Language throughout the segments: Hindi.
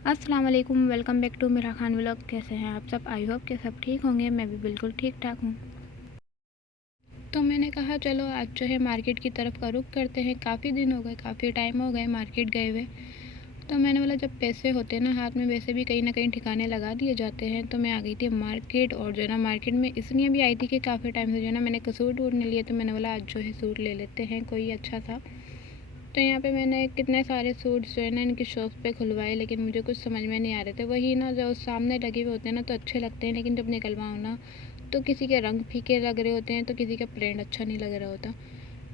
अस्सलाम वालेकुम, वेलकम बैक टू मेरा खान व्लॉग। कैसे हैं आप सब? आई होप कि सब ठीक होंगे। मैं भी बिल्कुल ठीक ठाक हूँ। तो मैंने कहा चलो आज जो है मार्केट की तरफ का रुख करते हैं। काफ़ी दिन हो गए, काफ़ी टाइम हो गए मार्केट गए हुए। तो मैंने बोला जब पैसे होते हैं ना हाथ में, वैसे भी कहीं ना कहीं ठिकाने लगा दिए जाते हैं। तो मैं आ गई थी मार्केट, और जो है ना मार्केट में इसलिए भी आई थी कि काफ़ी टाइम से जो है ना मैंने सूट ढूंढने लिए। तो मैंने बोला आज जो है सूट ले लेते हैं कोई अच्छा सा। तो यहाँ पे मैंने कितने सारे सूट्स जो है ना इनकी शॉप पे खुलवाए, लेकिन मुझे कुछ समझ में नहीं आ रहे थे। वही ना, जो सामने लगे हुए होते हैं ना तो अच्छे लगते हैं, लेकिन जब निकलवाओ ना तो किसी के रंग फीके लग रहे होते हैं, तो किसी का प्रिंट अच्छा नहीं लग रहा होता।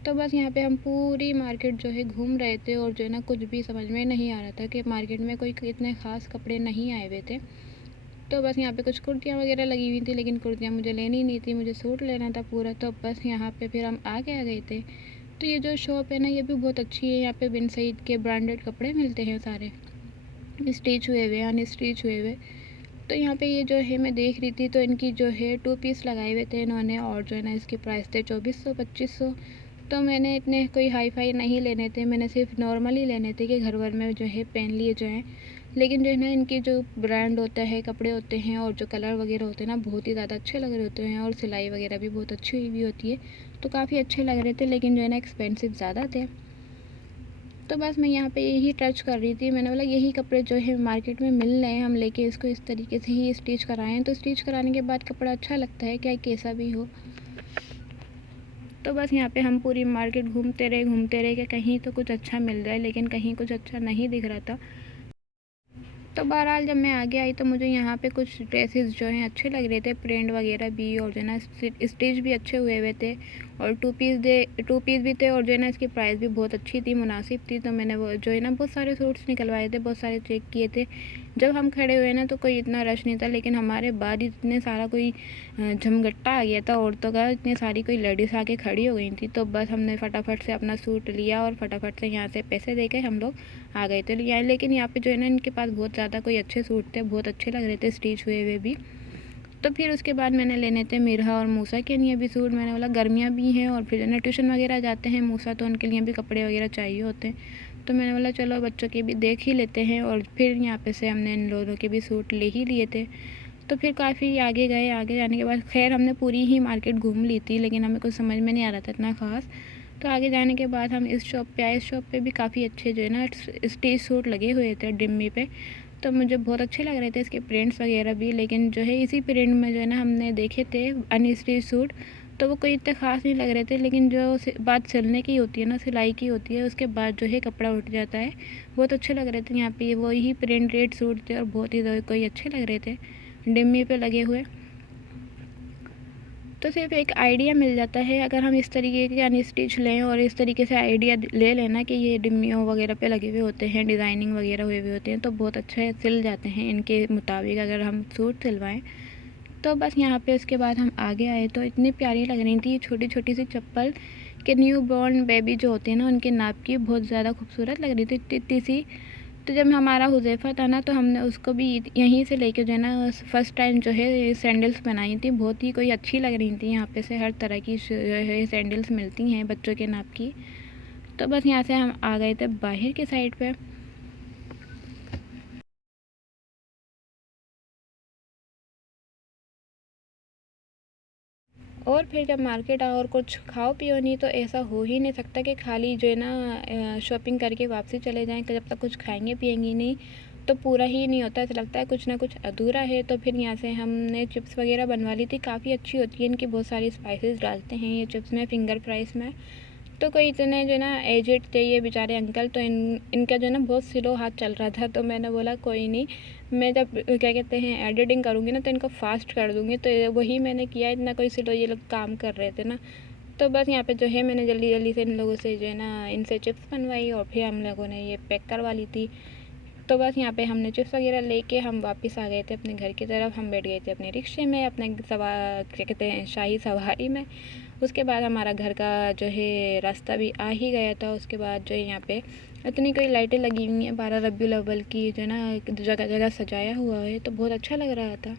तो बस यहाँ पे हम पूरी मार्केट जो है घूम रहे थे, और जो है ना कुछ भी समझ में नहीं आ रहा था कि मार्केट में कोई इतने ख़ास कपड़े नहीं आए हुए थे। तो बस यहाँ पे कुछ कुर्तियाँ वगैरह लगी हुई थी, लेकिन कुर्तियाँ मुझे लेनी नहीं थी, मुझे सूट लेना था पूरा। तो बस यहाँ पे फिर हम आगे आ गए थे। तो ये जो शॉप है ना ये भी बहुत अच्छी है। यहाँ पे बिन सईद के ब्रांडेड कपड़े मिलते हैं सारे, स्टिच हुए हुए अनस्टिच हुए हुए। तो यहाँ पे ये जो है मैं देख रही थी, तो इनकी जो है 2 पीस लगाए हुए थे इन्होंने, और जो है ना इसके प्राइस थे 2400-2500। तो मैंने इतने कोई हाई फाई नहीं लेने थे, मैंने सिर्फ नॉर्मल ही लेने थे कि घर भर में जो है पहन लिए जाएँ। लेकिन जो है ना इनकी जो ब्रांड होता है, कपड़े होते हैं और जो कलर वगैरह होते हैं ना बहुत ही ज़्यादा अच्छे लग रहे होते हैं, और सिलाई वगैरह भी बहुत अच्छी हुई होती है। तो काफ़ी अच्छे लग रहे थे, लेकिन जो है ना एक्सपेंसिव ज़्यादा थे। तो बस मैं यहाँ पे यही टच कर रही थी। मैंने बोला यही कपड़े जो है मार्केट में मिल रहे हैं, हम लेके इसको इस तरीके से ही स्टिच कराएं। तो स्टिच कराने के बाद कपड़ा अच्छा लगता है, क्या कैसा भी हो। तो बस यहाँ पे हम पूरी मार्केट घूमते रहे कि कहीं तो कुछ अच्छा मिल जाए, लेकिन कहीं कुछ अच्छा नहीं दिख रहा था। तो बहरहाल जब मैं आगे आई तो मुझे यहाँ पे कुछ ड्रेसेस जो हैं अच्छे लग रहे थे, प्रिंट वगैरह भी, और जो है ना स्टिच भी अच्छे हुए हुए थे, और 2 पीस भी थे, और जो है ना इसकी प्राइस भी बहुत अच्छी थी, मुनासिब थी। तो मैंने वो जो है ना बहुत सारे सूट्स निकलवाए थे, बहुत सारे चेक किए थे। जब हम खड़े हुए ना तो कोई इतना रश नहीं था, लेकिन हमारे बाद इतने सारा कोई झमघट्टा आ गया था औरतों का। इतनी सारी कोई लेडीज़ आके खड़ी हो गई थी। तो बस हमने फटाफट से अपना सूट लिया, और फटाफट से यहाँ से पैसे दे के हम लोग आ गए थे। लेकिन यहाँ पे जो है ना इनके पास बहुत ज़्यादा कोई अच्छे सूट थे, बहुत अच्छे लग रहे थे स्टिच हुए हुए भी। तो फिर उसके बाद मैंने लेने थे मिरहा और मूसा के लिए भी सूट। मैंने बोला गर्मियाँ भी हैं, और फिर जो है ट्यूशन वगैरह जाते हैं मूसा, तो उनके लिए भी कपड़े वगैरह चाहिए होते हैं। तो मैंने बोला चलो बच्चों के भी देख ही लेते हैं, और फिर यहाँ पे से हमने इन लोगों के भी सूट ले ही लिए थे। तो फिर काफ़ी आगे गए, आगे जाने के बाद खैर हमने पूरी ही मार्केट घूम ली थी, लेकिन हमें कुछ समझ में नहीं आ रहा था इतना ख़ास। तो आगे जाने के बाद हम इस शॉप पे आए। इस शॉप पे भी काफ़ी अच्छे जो है ना स्टेज सूट लगे हुए थे डिम्मी पे। तो मुझे बहुत अच्छे लग रहे थे इसके प्रिंट्स वगैरह भी, लेकिन जो है इसी प्रिंट में जो है ना हमने देखे थे अनस्टिच सूट, तो वो कोई इतने ख़ास नहीं लग रहे थे। लेकिन जो बात सिलने की होती है ना, सिलाई की होती है, उसके बाद जो है कपड़ा उठ जाता है। बहुत अच्छे लग रहे थे यहाँ पे, वो ही प्रिंटेड सूट थे, और बहुत ही कोई अच्छे लग रहे थे डिम्मी पे लगे हुए। तो सिर्फ एक आइडिया मिल जाता है अगर हम इस तरीके के अनस्टिच लें, और इस तरीके से आइडिया ले लेना कि ये डिम्मियों वगैरह पे लगे हुए होते हैं, डिज़ाइनिंग वगैरह हुए हुए होते हैं, तो बहुत अच्छे सिल जाते हैं इनके मुताबिक अगर हम सूट सिलवाएं। तो बस यहाँ पे उसके बाद हम आगे आए तो इतनी प्यारी लग रही थी छोटी छोटी सी चप्पल के, न्यू बॉर्न बेबी जो होते हैं ना उनके नाप की, बहुत ज़्यादा खूबसूरत लग रही थी, इतनी सी। तो जब हमारा हुज़ैफ़ा था ना तो हमने उसको भी यहीं से लेके जो है ना फ़र्स्ट टाइम जो है सैंडल्स बनाई थी, बहुत ही कोई अच्छी लग रही थी। यहाँ पे से हर तरह की जो है सैंडल्स मिलती हैं बच्चों के नाप की। तो बस यहाँ से हम आ गए थे बाहर के साइड पे। और फिर जब मार्केट आओ और कुछ खाओ पियो नहीं, तो ऐसा हो ही नहीं सकता कि खाली जो है ना शॉपिंग करके वापसी चले जाएं, कि जब तक कुछ खाएंगे पिएंगे नहीं तो पूरा ही नहीं होता। ऐसा लगता है कुछ ना कुछ अधूरा है। तो फिर यहाँ से हमने चिप्स वगैरह बनवा ली थी, काफ़ी अच्छी होती है, इनकी बहुत सारी स्पाइसेस डालते हैं ये चिप्स में, फिंगर फ्राइज़ में। तो कोई इतने जो ना एजेड थे ये बेचारे अंकल, तो इनका जो ना बहुत स्लो हाथ चल रहा था। तो मैंने बोला कोई नहीं, मैं जब क्या कहते हैं एडिटिंग करूँगी ना तो इनको फास्ट कर दूँगी। तो वही मैंने किया, इतना कोई स्लो ये लोग काम कर रहे थे ना। तो बस यहाँ पे जो है मैंने जल्दी जल्दी से इन लोगों से जो है ना इनसे चिप्स बनवाई, और फिर हम लोगों ने ये पैक करवा ली थी। तो बस यहाँ पे हमने चिप्स वगैरह लेके हम वापस आ गए थे अपने घर की तरफ। हम बैठ गए थे अपने रिक्शे में, अपने क्या कहते हैं शाही सवारी में। उसके बाद हमारा घर का जो है रास्ता भी आ ही गया था। उसके बाद जो है यहाँ पे इतनी कोई लाइटें लगी हुई हैं 12 रबीउल अव्वल की, जो है ना जगह जगह सजाया हुआ है, तो बहुत अच्छा लग रहा था।